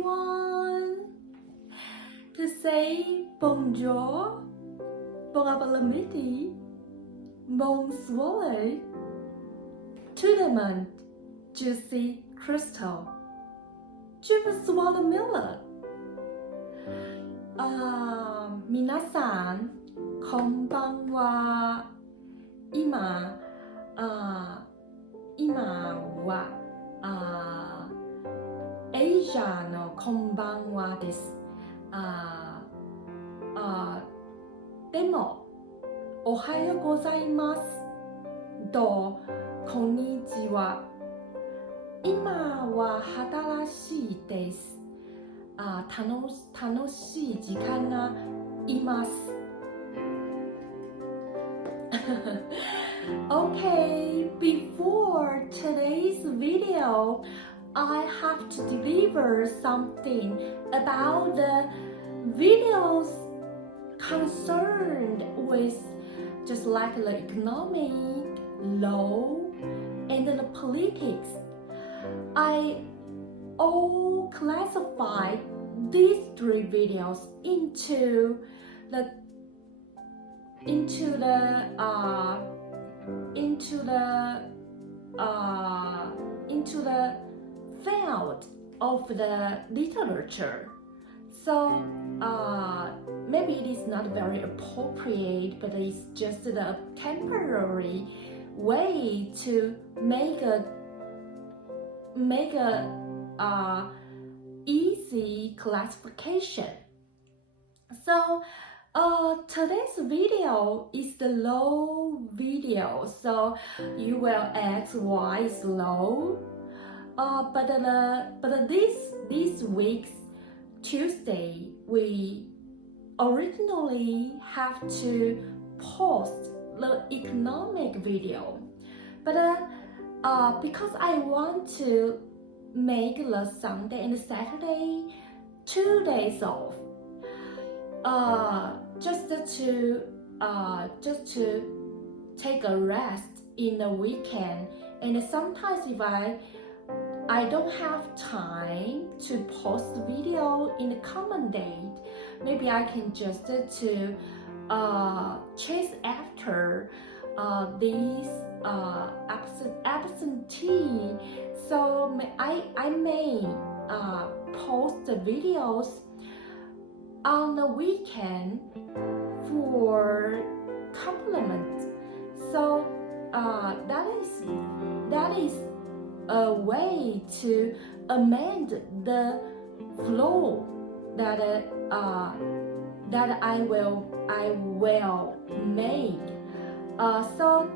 everyone. To say bonjour, bon après-midi, bonsoir, to the man, juicy crystal, Juicy watermelon. 皆さん、こんばんは。今はエイジャのこんばんはです。でも、おはようございます。こんにちは。今は新しいです。楽しい時間がいます。Okay, before today's video, I have to deliver something about the videos concerned with just like the economic, law, and the politics. I all classify these three videos into the field of the literature. So maybe it is not very appropriate, but it's just a temporary way to make a easy classification. So today's video is the law video. So you will ask why it's low. But this week's Tuesday, we originally have to post the economic video. But because I want to make the Sunday and Saturday 2 days off, just to take a rest in the weekend. And sometimes if I don't have time to post the video in the common date, maybe I can just to chase after these absentee. So I may post the videos on the weekend for compliments. So that is a way to amend the flow that I will make. So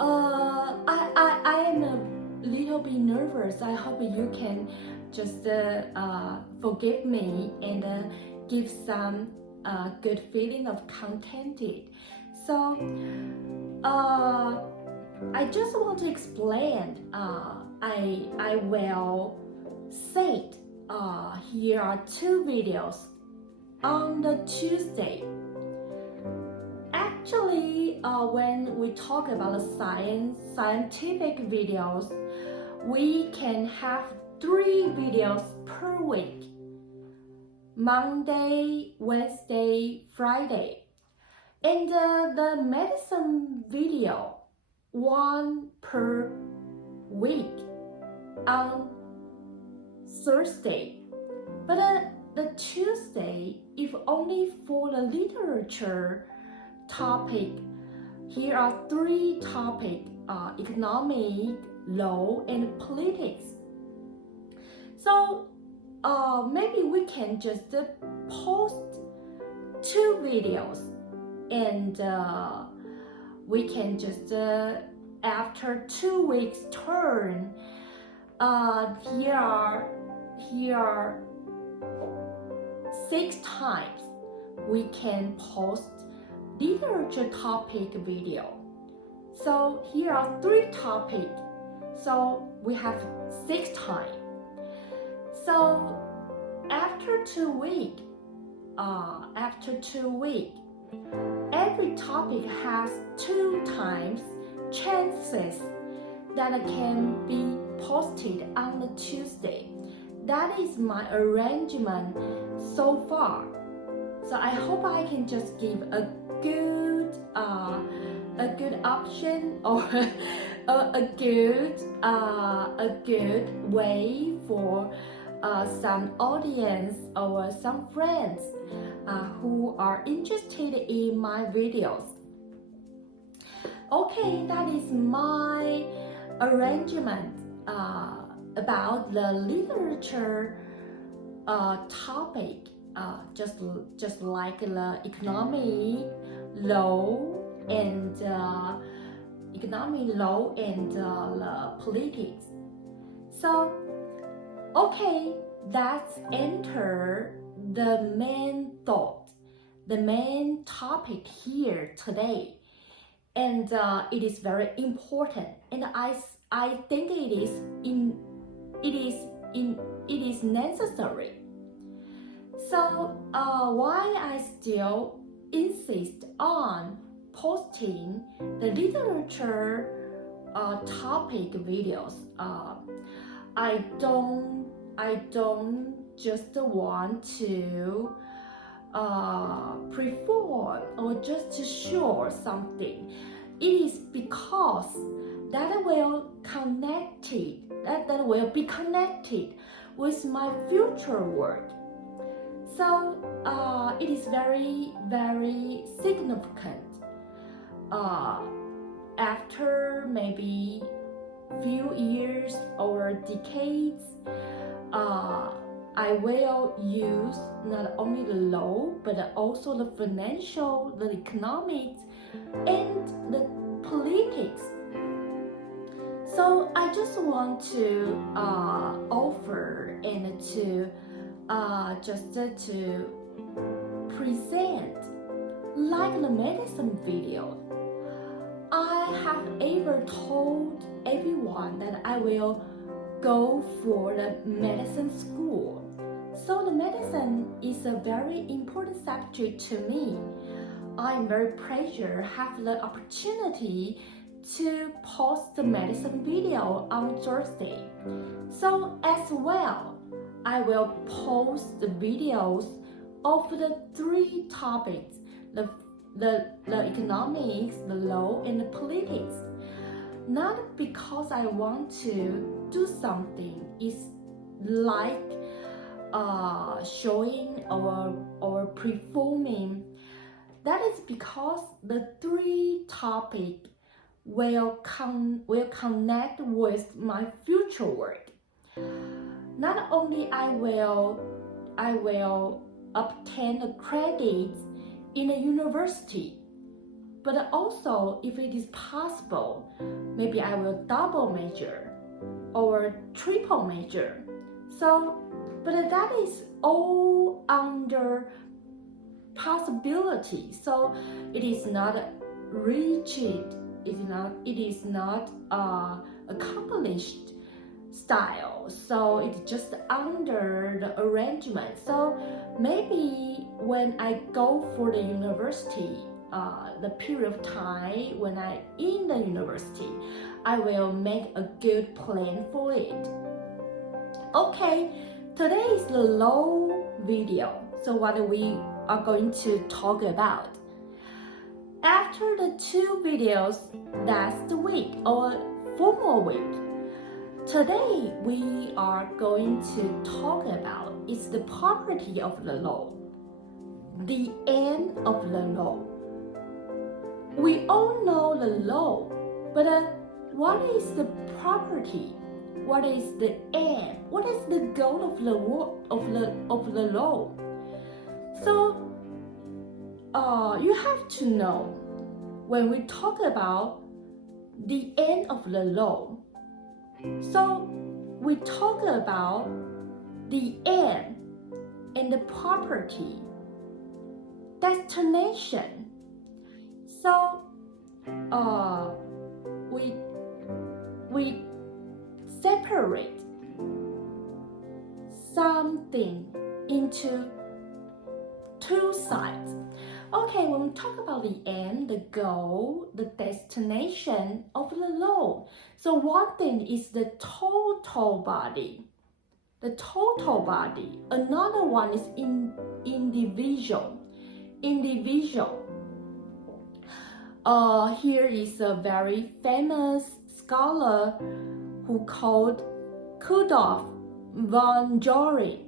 I am a little bit nervous. I hope you can just forgive me and give some good feeling of contented. So I just want to explain. I will say here are two videos on the Tuesday. Actually, when we talk about scientific videos, we can have 3 videos per week: Monday, Wednesday, Friday. And the medicine video, 1 per week on Thursday. But the Tuesday, if only for the literature topic, here are 3 topics: economic, law, and politics. So maybe we can just post 2 videos, and we can just after 2 weeks turn, here are 6 times we can post literature topic video. So here are 3 topics, so we have 6 times. So after 2 weeks, every topic has 2 times chances that can be posted on the Tuesday. that is my arrangement so far. So I hope I can just give a good option or a good way for some audience or some friends who are interested in my videos. Okay, that is my arrangement about the literature topic, just like the economic law and the politics. So, okay, let's enter the main thought, the main topic here today, and it is very important, and I think it is necessary. So why I still insist on posting the literature topic videos? I don't just want to perform or just to show something. It is because that will be connected with my future work. So it is very, very significant. After maybe few years or decades, I will use not only the law but also the financial, the economics, and the politics. So I just want to offer and to present like the medicine video. I have ever told everyone that I will go for the medicine school. So the medicine is a very important subject to me. I'm very pleased to have the opportunity to post the medicine video on Thursday. So as well, I will post the videos of the three topics, the economics, the law, and the politics. Not because I want to do something, it's like showing or performing. That is because the three topics will connect with my future work. Not only I will obtain the credits in a university, but also if it is possible, maybe I will double major or triple major. So, but that is all under possibility. So it is not rigid. It is not accomplished style. So it's just under the arrangement. So maybe when I go for the university, the period of time when I in the university, I will make a good plan for it. Okay, today is the law video. So what we are going to talk about. After the two videos last week or former week, today we are going to talk about is the property of the law, the end of the law. We all know the law, but what is the property? What is the end? What is the goal of the law? So you have to know when we talk about the end of the law. So we talk about the end and the property, destination. So we separate something into two sides. Okay, when we talk about the end, the goal, the destination of the law. So one thing is the total body, the total body. Another one is individual. Here is a very famous scholar who called Rudolf von Jory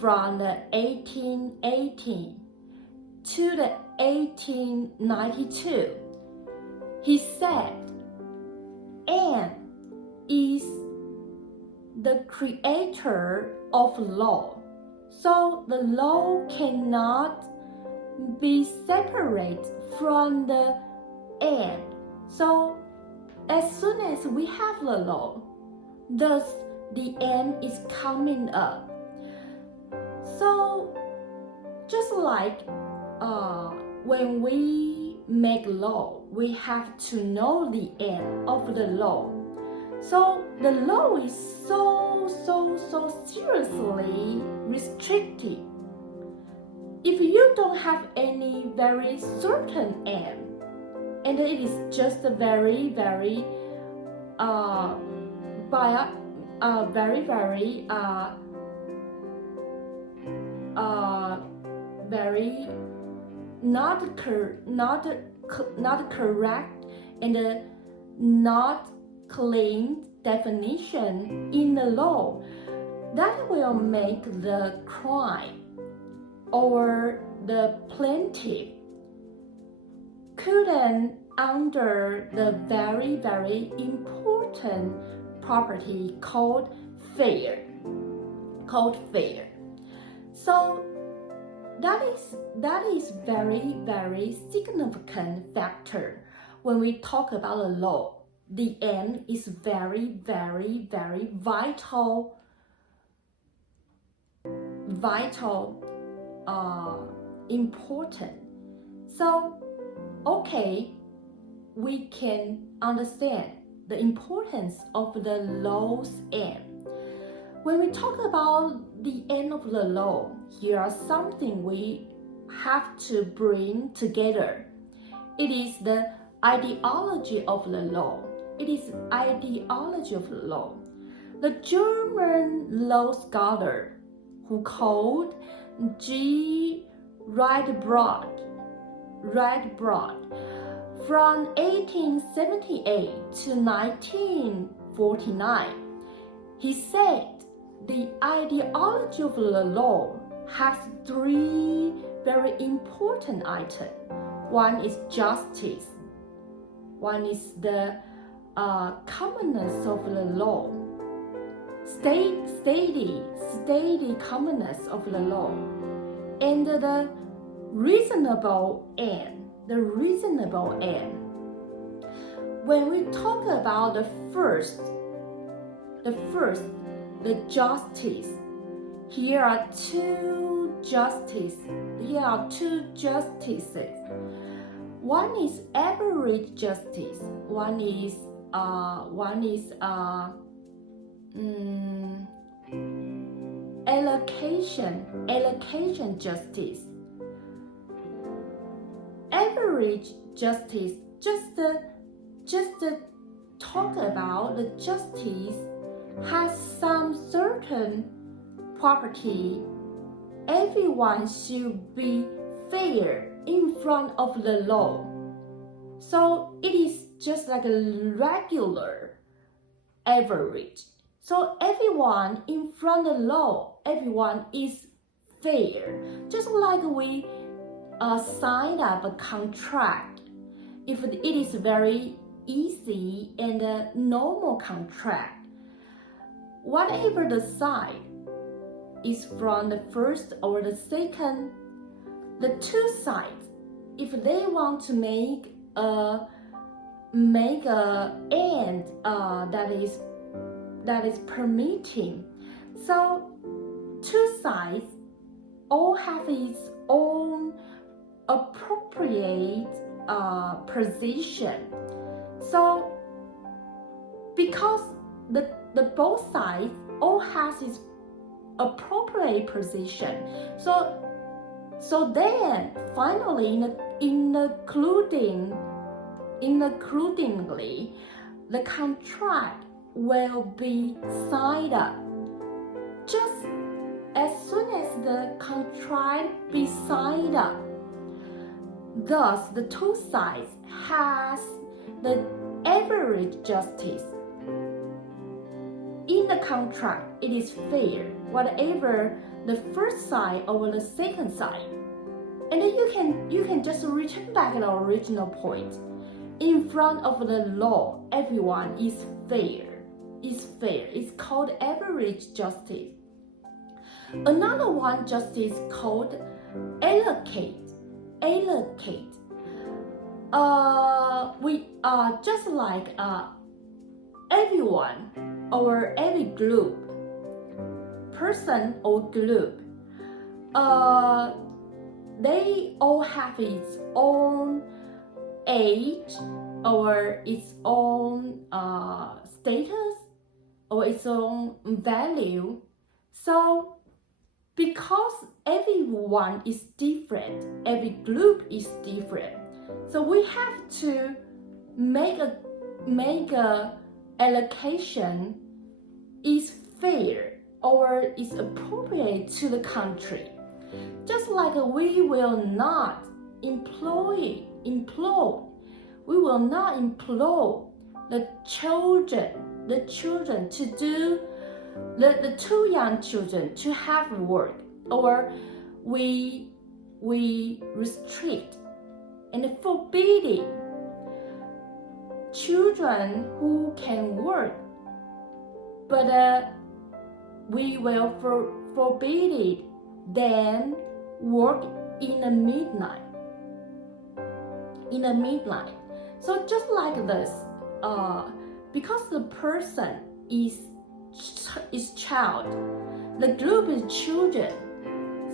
from the 1880 to the 1892. He said, "N is the creator of law, so the law cannot be separate from the N. So as soon as we have the law, thus the N is coming up." So just like when we make law, we have to know the end of the law. So the law is so seriously restricted. If you don't have any very certain end, and it is just a very not correct and not clean definition in the law, that will make the crime or the plaintiff couldn't under the very important property called fair. So that is very significant factor when we talk about the law. The end is very vital important. So okay, we can understand the importance of the law's end. When we talk about the end of the law, here are something we have to bring together. It is the ideology of the law. The German law scholar who called G. Radbroad from 1878 to 1949, he said the ideology of the law has three very important items. One is justice. One is the commonness of the law. Steady commonness of the law. And the reasonable end. When we talk about the first, the justice. Here are two justices. One is average justice. One is allocation justice. Average justice just talk about the justice has some certain property. Everyone should be fair in front of the law. So it is just like a regular average. So everyone in front of the law, everyone is fair. Just like we sign up a contract. If it is very easy and a normal contract, whatever the side is from the first or the second, the two sides, if they want to make a end that is permitting, so two sides all have its own appropriate position. So because the both sides all has its appropriate position, so then finally includingly the contract will be signed up. just as soon as the contract be signed up. Thus, the two sides has the average justice. In the contract, it is fair, whatever the first side or the second side. And then you can just return back the original point. In front of the law, everyone is fair. It's called average justice. Another one justice called allocate. We are just like everyone or every group, person or group, they all have its own age or its own status or its own value. So because everyone is different, every group is different, so we have to make a allocation is fair or is appropriate to the country. Just like we will not employ the children to do the two young children to have work, or we restrict and forbid children who can work, but we will forbid them work in the midnight. So just like this, because the person is child, the group is children,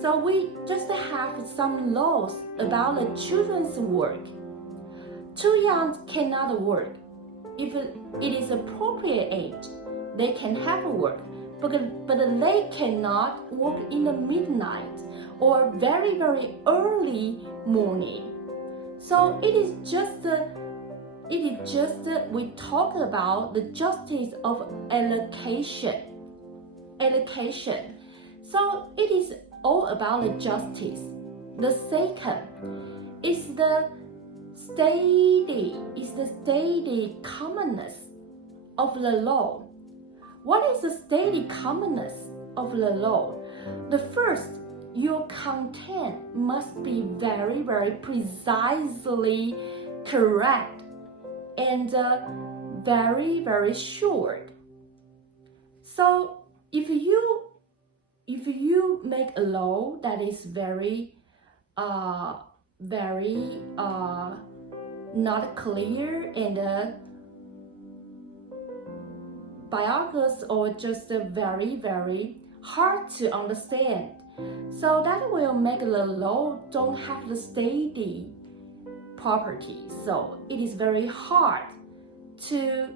so we just have some laws about the children's work. Too young cannot work. If it is appropriate age, they can have work, but they cannot work in the midnight or very early morning. So it is just we talk about the justice of allocation. So it is all about the justice. The second is the steady commonness of the law. What is the steady commonness of the law? The first, your content must be very precisely correct and very short. So if you make a law that is very not clear and biased or just very hard to understand, so that will make the law don't have the steady property. So it is very hard to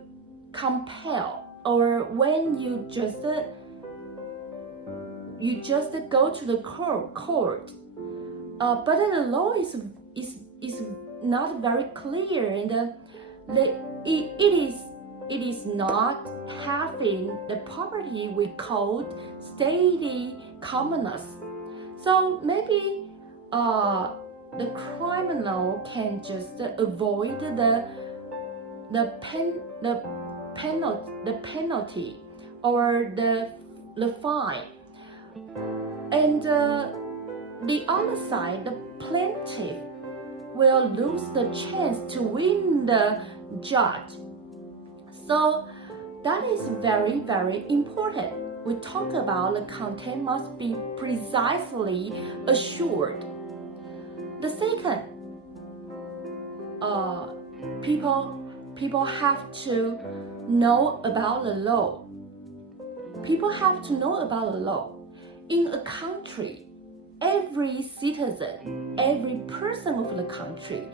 compel, or when you just go to the court, but the law is not very clear, and it is not having the property we call steady commonness. So maybe the criminal can just avoid the penalty or the fine, and the other side, the plaintiff, will lose the chance to win the judge. So that is very important. We talk about the content must be precisely assured. The second, people have to know about the law. People have to know about the law. In a country, every citizen, every person of the country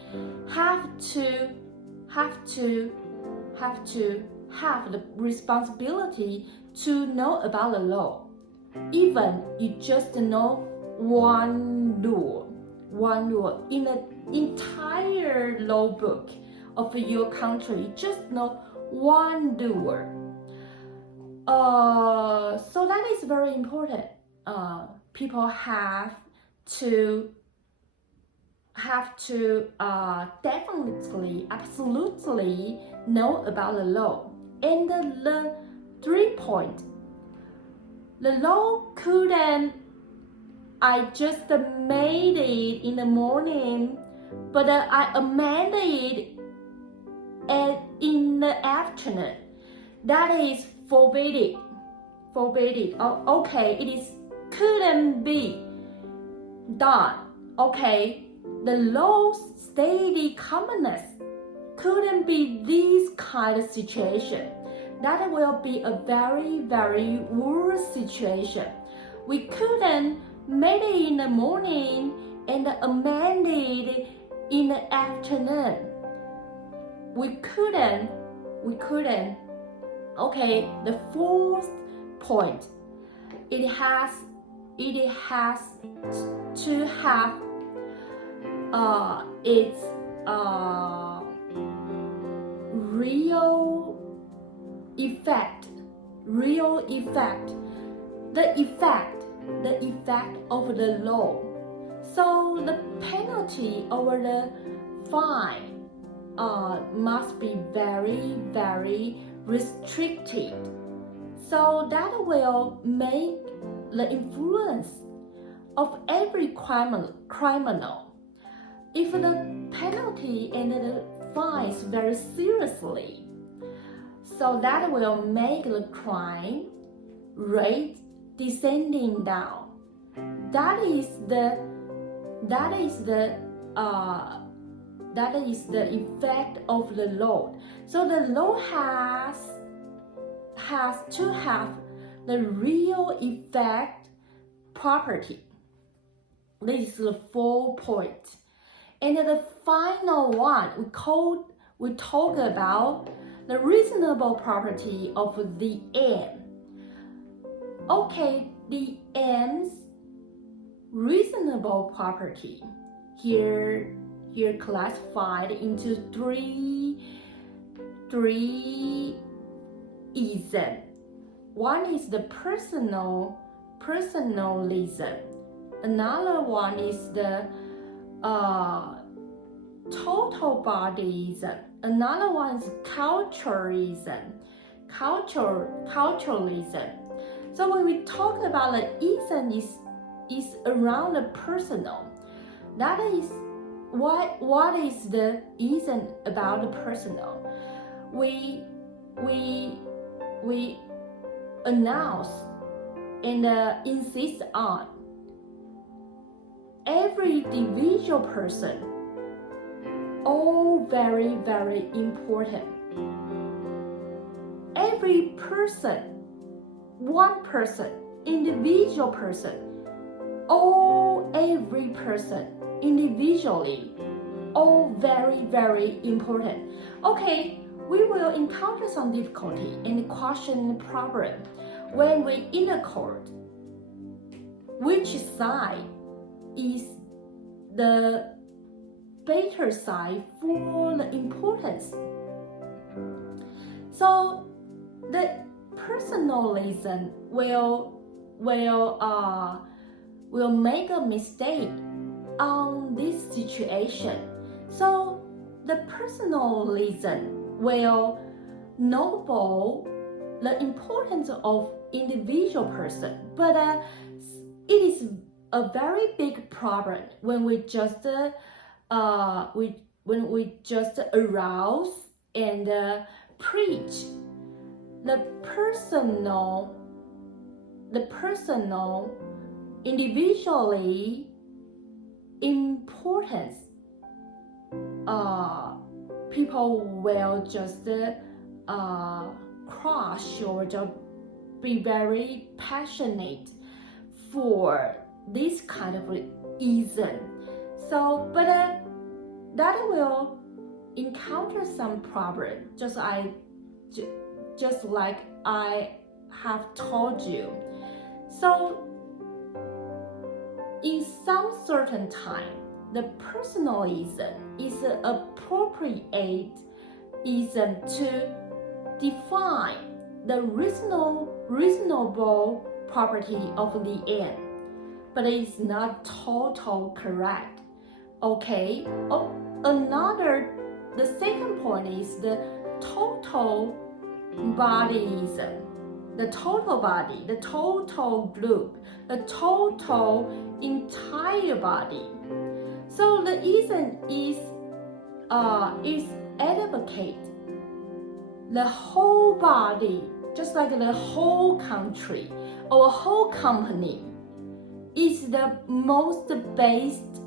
have to have the responsibility to know about the law. Even you just know one rule in the entire law book, of your country, just know one rule. So that is very important. People have to definitely, absolutely know about the law. And the 3 point, the law couldn't, I just made it in the morning, but I amended it in the afternoon. That is forbidden. Oh, okay, it is couldn't be done. Okay, the law stated commoners couldn't be this kind of situation. That will be a very, very worse situation. We couldn't make it in the morning and amend it in the afternoon. We couldn't. Okay, the 4th point. It has to have its real effect. The effect of the law. So the penalty or the fine must be very, very restricted. So that will make the influence of every criminal. If the penalty and the fines very seriously, so that will make the crime rate descending down. That is the effect of the law. So the law has to have the real effect property. This is the 4 point. And the final one we talk about the reasonable property of the aim. Okay, the aim's reasonable property here classified into three ism. One is the personalism. Another one is the total bodyism. Another one is culturalism. So when we talk about the ism is around the personal. That is what is the ism about the personal? We announce and insist on every individual person, all very, very important. Every person, one person, individual person, every person individually, all very, very important. Okay, we will encounter some difficulty and question problem when we in the court. Which side is the better side for the importance? So the personalism will make a mistake on this situation. So the personalism will noble the importance of individual person, but it is a very big problem when we just arouse and preach the personal individually importance. People will just crush or just be very passionate for this kind of ism. So, but that will encounter some problem, just like I have told you. So, in some certain time, the personalism is appropriate ism to define the reasonable property of the n, but it's not total correct. Okay. The second point is the total bodyism. The total body, the total group, the total entire body. So the ism is advocate the whole body, just like the whole country or whole company is the most based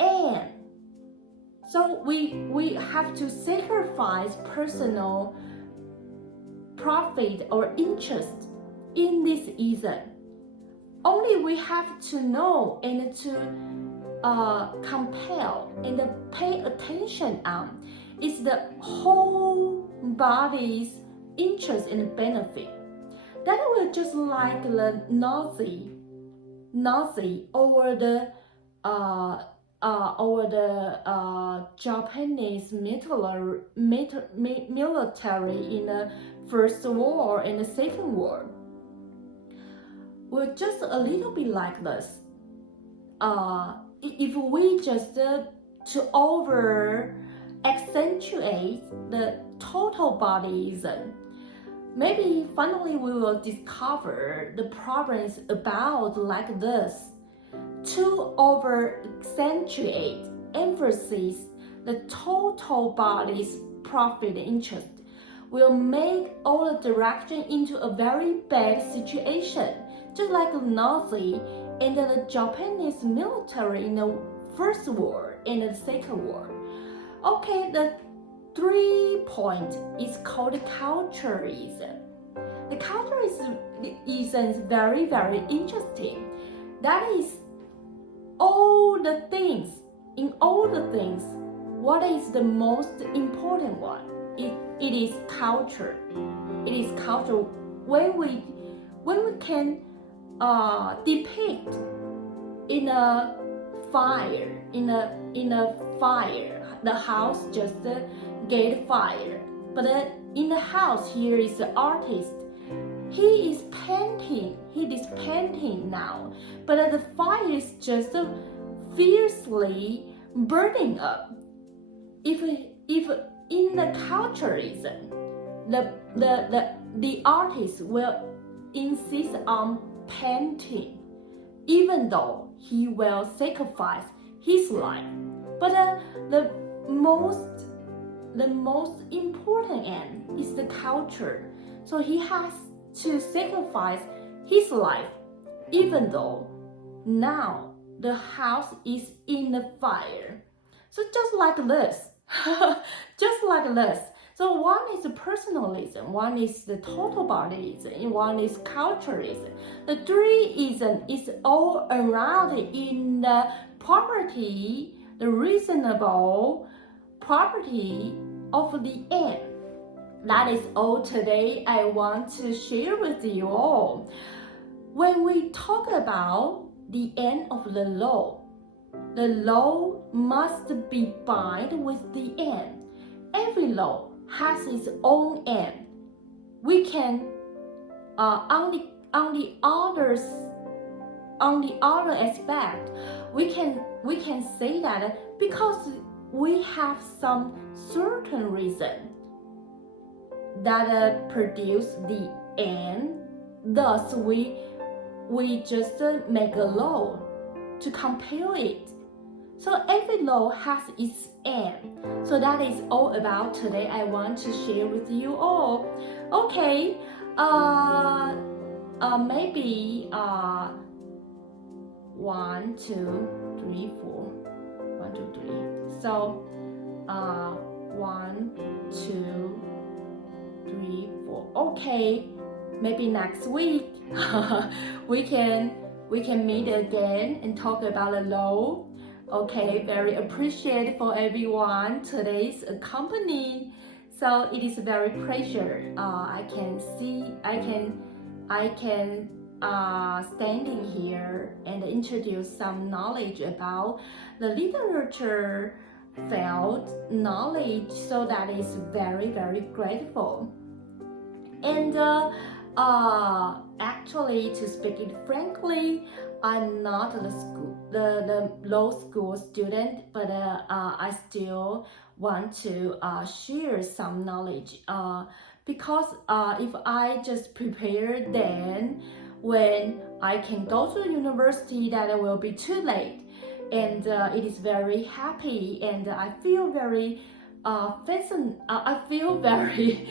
and so we have to sacrifice personal profit or interest in this ism. Only we have to know and to compel and pay attention on is the whole body's interest and benefit. That will just like the Nazi or the Japanese military in the First War and the Second War. We're just a little bit like this. If we just to over accentuate the total bodyism, maybe finally we will discover the problems about like this. To over accentuate, emphasize the total body's profit interest will make all the direction into a very bad situation, just like the Nazi and the Japanese military in the First War and the Second War. Okay, the 3 point is called culturalism. The culturalism is very, very interesting. That is all the things, what is the most important one? It is culture. It is culture. When we can depict in a fire, the house just get fire. But in the house here is the artist. He is painting now, but the fire is just fiercely burning up. If in the culturalism, the artist will insist on painting, even though he will sacrifice his life. But the most important end is the culture. So he has to sacrifice his life, even though now the house is in the fire. So just like this, So one is personalism, one is the total bodyism, and one is culturalism. The 3ism is all around in the property, the reasonable property of the end. That is all today I want to share with you all. When we talk about the end of the law must be bound with the end. Every law has its own end. We can on the other aspect, we can say that because we have some certain reason that produce the end, thus we just make a law to compare it. So every law has its end. So that is all about today I want to share with you all. Okay, maybe 1, 2, 3, 4. 1, 2, 3. So 1, 2, 3, 4. Okay, maybe next week we can meet again and talk about the law. Okay, very appreciated for everyone today's company. So it is very pleasure. I can standing here and introduce some knowledge about the literature felt knowledge, so that is very, very grateful. And actually, to speak it frankly, I'm not the law school student, but I still want to share some knowledge, because if I just prepare, then when I can go to the university, that it will be too late. And it is very happy, and I feel very I feel very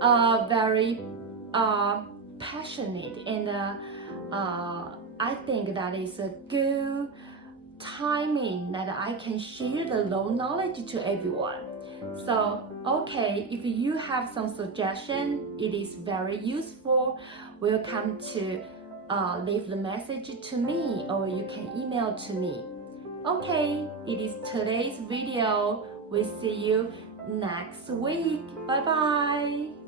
very passionate, and I think that is a good timing that I can share the law knowledge to everyone. So, okay, if you have some suggestion, it is very useful. Welcome to leave the message to me, or you can email to me. Okay, it is today's video. We'll see you next week. Bye bye.